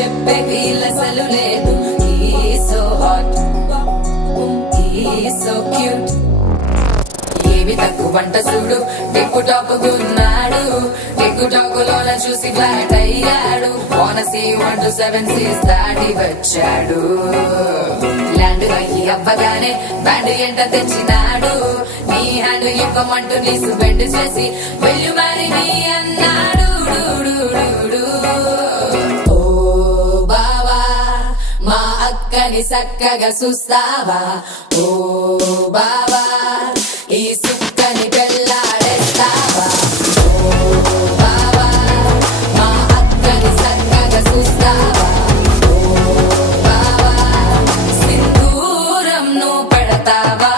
చెప్పే వీలసలు లేదు. He's so hot, he's so cute. ఏవి తక్కువంట చూడు, టిక్కు టాప్ గున్నాడు. టిక్కు టాక్ లోన చూసి ఫ్లాట్ అయ్యాడు. Wanna see 1 to 7 seas దాటి వచ్చాడు. ల్యాండ్ అయ్యి అవ్వగానే బ్యాండ్ ఎంట తెచ్చినాడు. నీ హ్యాండ్ ఇవ్వమంటూ నీసు బెండ్ చేసి వెళ్ళు మరి నీ అన్నాడు. ఓ బావా మా అక్కని చక్కగా చూస్తావా? ఓ బావా ఈ సుక్కని పెళ్ళాడేస్తావా? ఓ బావా మా అక్కని చక్కగా చూస్తావా? ఓ బావా సింధూరం నువ్వు పెడతావా?